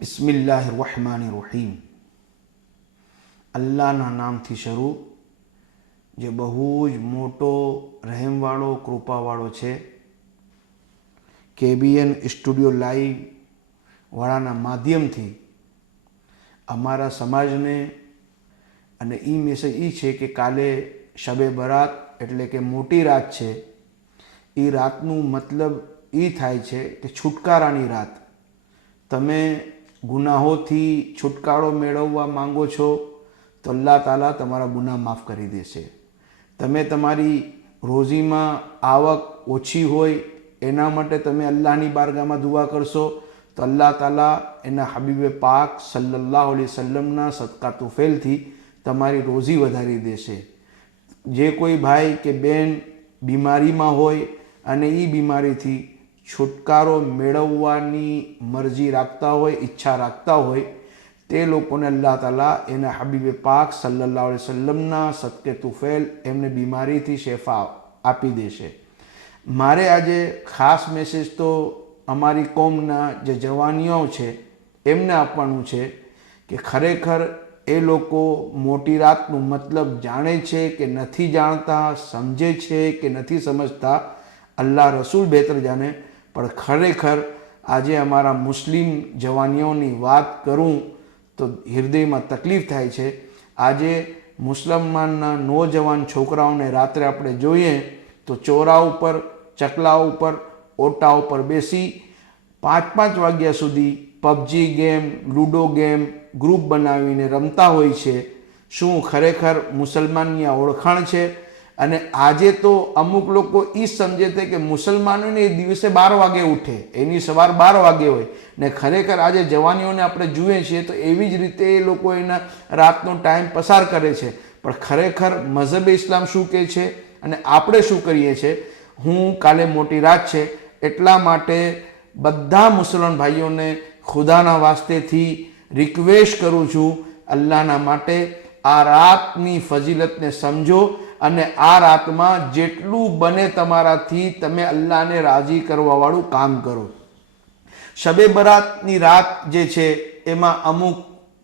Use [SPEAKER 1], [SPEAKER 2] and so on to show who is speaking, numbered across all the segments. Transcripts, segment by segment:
[SPEAKER 1] બિસ્મિલ્લાહ રહમાન રહીમ અલ્લાહના નામથી શરૂ જે બહુ જ મોટો રહેમવાળો, કૃપાવાળો છે, કેબીએન સ્ટુડિયો લાઈવ વાળાના માધ્યમથી અમારા સમાજને અને એ મેસેજ એ છે કે કાલે શબે બરાત એટલે કે મોટી રાત છે. એ રાતનું મતલબ એ થાય છે કે છુટકારાની રાત. તમે ગુનાહોથી છુટકારો મેળવવા માંગો છો, તો અલ્લાહ તાલા તમારા ગુનાહ માફ કરી દેશે. તમે તમારી રોજીમાં આવક ઓછી હોય, એના માટે તમે અલ્લાહની બારગામાં દુઆ કરશો, તો અલ્લાહ તાલા એના હબીબે પાક સલ્લાહ અલી સલ્લમના સદકા તુફેલથી તમારી રોજી વધારી દેશે. જે કોઈ ભાઈ કે બેન બીમારીમાં હોય અને એ બીમારીથી છુટકારો મેળવવાની મરજી રાખતા હોય, ઈચ્છા રાખતા હોય, તે લોકોને અલ્લાહ તાલા એના હબીબે પાક સલ્લાહ સલ્લમના સદકે તુફેલ એમને બીમારીથી શેફા આપી દેશે. મારે આજે ખાસ મેસેજ તો અમારી કોમના જે જવાનીઓ છે, એમને આપવાનું છે કે ખરેખર એ લોકો મોટી રાતનું મતલબ જાણે છે કે નથી જાણતા, સમજે છે કે નથી સમજતા, અલ્લાહ રસૂલ બહેતર જાણે પણ ખરેખર આજે અમારા મુસ્લિમ જવાનીઓની વાત કરું તો હૃદયમાં તકલીફ થાય છે. આજે મુસલમાનના નોજવાન છોકરાઓને રાત્રે આપણે જોઈએ તો ચોરા ઉપર ચકલા ઉપર ઓટા ઉપર બેસી પાંચ પાંચ વાગ્યા સુધી PUBG game, ludo game group બનાવીને રમતા હોય છે. શું ખરેખર મુસલમાનની આ ઓળખાણ છે? અને આજે તો અમુક લોકો એ સમજે છે કે મુસલમાનોને એ દિવસે બાર વાગે ઉઠે. એની સવાર બાર વાગે હોય. ને ખરેખર આજે જવાનીઓને આપણે જોઈએ છીએ તો એવી જ રીતે એ લોકો એના રાતનો ટાઈમ પસાર કરે છે. પણ ખરેખર મઝહબ ઇસ્લામ શું કહે છે? અને આપણે શું કરીએ છીએ? હું કાલે મોટી રાત છે. એટલા માટે બધા મુસલમાન ભાઈઓને ખુદાના વાસ્તેથી રિક્વેસ્ટ કરું છું અલ્લાહના માટે આ રાતની ફજીલતને સમજો. અને આ રાતમાં જેટલું બને તમારાથી તમે અલ્લાહને રાજી કરવાવાળું કામ કરો. શબે બરાતની રાત જે છે, એમાં અમુક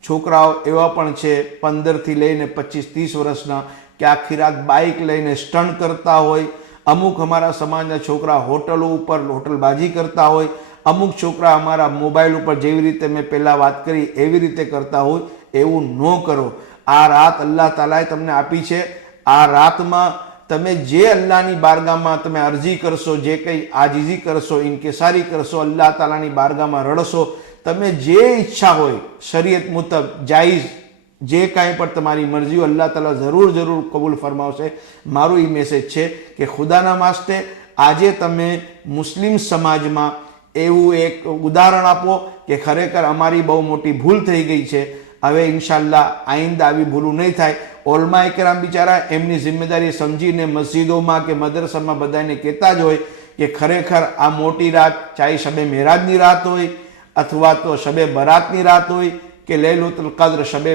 [SPEAKER 1] છોકરાઓ એવા પણ છે, પંદરથી લઈને પચીસ ત્રીસ વર્ષના, કે આખી રાત બાઇક લઈને સ્ટન્ટ કરતા હોય. અમુક અમારા સમાજના છોકરા હોટલો ઉપર હોટલબાજી કરતા હોય. અમુક છોકરા અમારા મોબાઈલ ઉપર જેવી રીતે મેં પહેલાં વાત કરી, એવી રીતે કરતા હોય. એવું ન કરો. આ રાત અલ્લાહ તાલાએ તમને આપી છે. આ રાતમાં તમે જે અલ્લાહની બારગામાં તમે અરજી કરશો, જે કંઈ આજીજી કરશો, ઇનકેસારી કરશો, અલ્લાહ તાલાની બારગામાં રડશો, તમે જે ઈચ્છા હોય, શરીયત મુતબ જાઈઝ જે કાંઈ પણ તમારી મરજી હોય, અલ્લાહ તાલા જરૂર જરૂર કબૂલ ફરમાવશે. મારું એ મેસેજ છે કે ખુદાના માસ્તે, આજે તમે મુસ્લિમ સમાજમાં એવું એક ઉદાહરણ આપો કે ખરેખર અમારી બહુ મોટી ભૂલ થઈ ગઈ છે. હવે ઇન્શાલ્લાહ આઈંદા આવી ભૂલું નહીં થાય. ઓલમા એકરામ બિચારા એમની જિમ્મેદારી સમજીને મસ્જિદોમાં કે મદરસામાં બધાને કહેતા જ હોય કે ખરેખર આ મોટી રાત ચાહે શબે મેરાજની રાત હોય અથવા તો શબે બરાતની રાત હોય કે લૈલુતલ કદ્ર શબે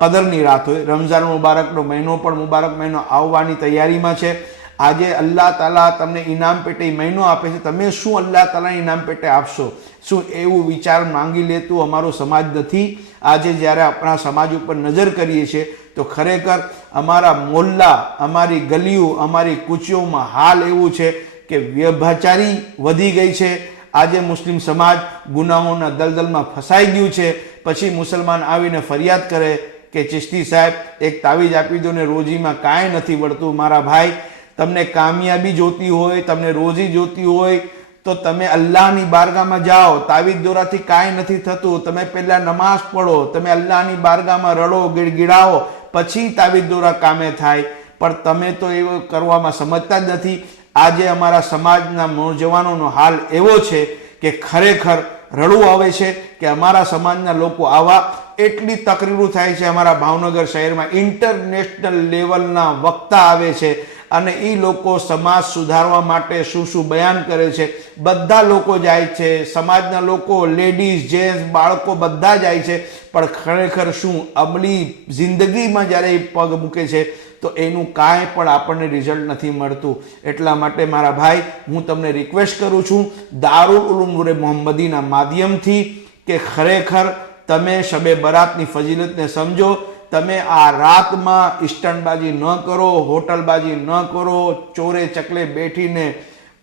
[SPEAKER 1] કદરની રાત હોય. રમઝાન મુબારકનો મહિનો પણ મુબારક મહિનો આવવાની તૈયારીમાં છે. આજે અલ્લાહ તાલા તમને ઇનામ પેટે મહિનો આપે છે. તમે શું અલ્લાહ તાલા ઇનામ પેટે આપશો? શું એવું વિચાર માંગી લેતું અમારો સમાજ નથી? આજે જ્યારે આપણા સમાજ ઉપર નજર કરીએ છીએ, તો ખરેખર અમારા મોલ્લા, અમારી ગલીઓ, અમારી કૂચીઓમાં હાલ એવું છે કે વ્યભચારી વધી ગઈ છે. આજે મુસ્લિમ સમાજ ગુનાહોના દલદલમાં ફસાઈ ગયું છે. પછી મુસલમાન આવીને ફરિયાદ કરે કે, ચિશ્તી સાહેબ, એક તાવીજ આપી દો ને રોજીમાં કાંઈ નથી વળતું મારા ભાઈ. તમને કામયાબી જોતી હોય, તમને રોજી જોતી હોય તો તમે અલ્લાહની બારગામાં જાઓ તાવીજ દોરાથી કાંઈ નથી થતું. તમે પહેલાં નમાઝ પઢો, તમે અલ્લાહની બારગામાં રડો, ગીડગીડાવો, પછી તાવીજ દોરા કામે થાય. પણ તમે તો એવું કરવામાં સમજતા જ નથી. આજે અમારા સમાજના નોજવાનોનો હાલ એવો છે કે ખરેખર રડવું આવે છે કે અમારા સમાજના લોકો આવા એટલી તકરીરો થાય છે. અમારા ભાવનગર શહેરમાં ઇન્ટરનેશનલ લેવલના વક્તા આવે છે. અને એ લોકો સમાજ સુધારવા માટે શું શું બયાન કરે છે? બધા લોકો જાય છે. સમાજના લોકો લેડીઝ જેન્ટ્સ બાળકો બધા જાય છે. પણ ખરેખર શું? અમલી જિંદગીમાં જ્યારે એ પગ મૂકે છે, તો એનું કાંઈ પણ આપણને રિઝલ્ટ નથી મળતું. એટલા માટે મારા ભાઈ, હું તમને રિક્વેસ્ટ કરું છું, દારૂલ ઉલુમ નૂરે મોહમ્મદીના માધ્યમથી કે ખરેખર તમે શબે બરાતની ફજીલતને સમજો તમે આ રાતમાં ઇસ્ટનબાજી ન કરો, હોટલબાજી ન કરો, ચોરે ચકલે બેઠીને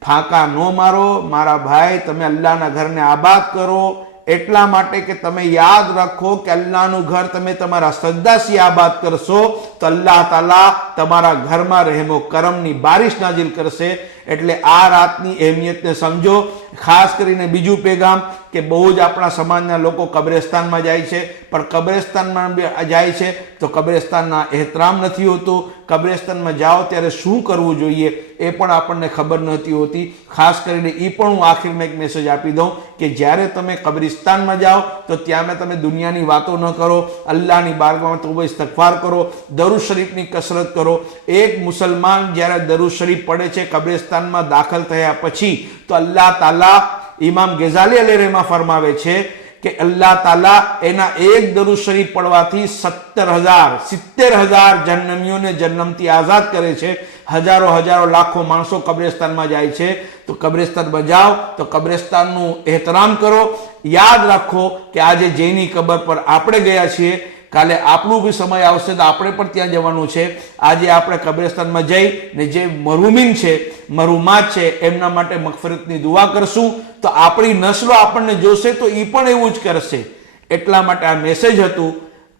[SPEAKER 1] ફાંકા ન મારો. મારા ભાઈ, તમે અલ્લાહના ઘરને આબાદ કરો. એટલા માટે કે તમે યાદ રાખો કે અલ્લાહનું ઘર તમે તમારા સદ્દાસી આબાદ કરશો. તો અલ્લાહ તાલા તમારા ઘરમાં રહેમો કરમની બારિશ નાજિલ કરશે. એટલે આ રાતની અહેમિયતને સમજો. ખાસ કરીને બીજું પેગામ કે બહુ જ આપણા સમાજના લોકો કબ્રેસ્તાનમાં જાય છે. પણ કબ્રેસ્તાનમાં જાય છે તો કબ્રેસ્તાનના એહતરામ નથી હોતું. કબ્રેસ્તાનમાં જાઓ ત્યારે શું કરવું જોઈએ એ પણ આપણને ખબર નહોતી હોતી. ખાસ કરીને એ પણ હું આખીરમાં એક મેસેજ આપી દઉં કે જ્યારે તમે કબ્રિસ્તાનમાં જાઓ તો ત્યાં તમે દુનિયાની વાતો ન કરો. અલ્લાહની બારગામાં તો ઇસ્તગફાર કરો દરુદ શરીફની કસરત કરો. એક મુસલમાન જ્યારે દરુદ શરીફ પડે છે, કબ્રિસ્તાનમાં દાખલ થયા પછી, તો અલ્લાહ તાલા ઇમામ ગેઝાલી અલી રહેમા ફરમાવે છે કે અલ્લાહ તાલા એના એક દરુદ શરીફ પડવાથી સત્તર હજાર, સિત્તેર હજાર જન્નમીઓને જન્મથી આઝાદ કરે છે. હજારો હજારો લાખો માણસો કબ્રિસ્તાનમાં જાય છે. તો કબ્રિસ્તાન જાઓ તો કબ્રિસ્તાનનું એહતરામ કરો. યાદ રાખો કે આજે જેની કબર પર આપણે ગયા છીએ કાલે આપણું બી સમય આવશે તો આપણે પણ ત્યાં જવાનું છે. આજે આપણે કબ્રસ્તાનમાં જઈ ને જે મરુમીન છે, મરુમાત છે, એમના માટે મગફરતની દુઆ કરશું. તો આપણી નસલો આપણને જોશે તો એ પણ એવું જ કરશે. એટલા માટે આ મેસેજ હતું.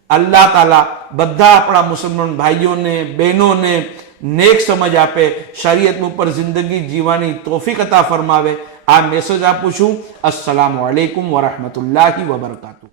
[SPEAKER 1] અલ્લાહ તાલા બધા આપણા મુસલમાન ભાઈઓને, બહેનોને નેક સમજ આપે, શરીયત ઉપર જિંદગી જીવવાની તોફીક અતા ફરમાવે. આ મેસેજ આપું છું. અસલામ અલૈકુમ વરહમતુલ્લાહી વબરકાતુ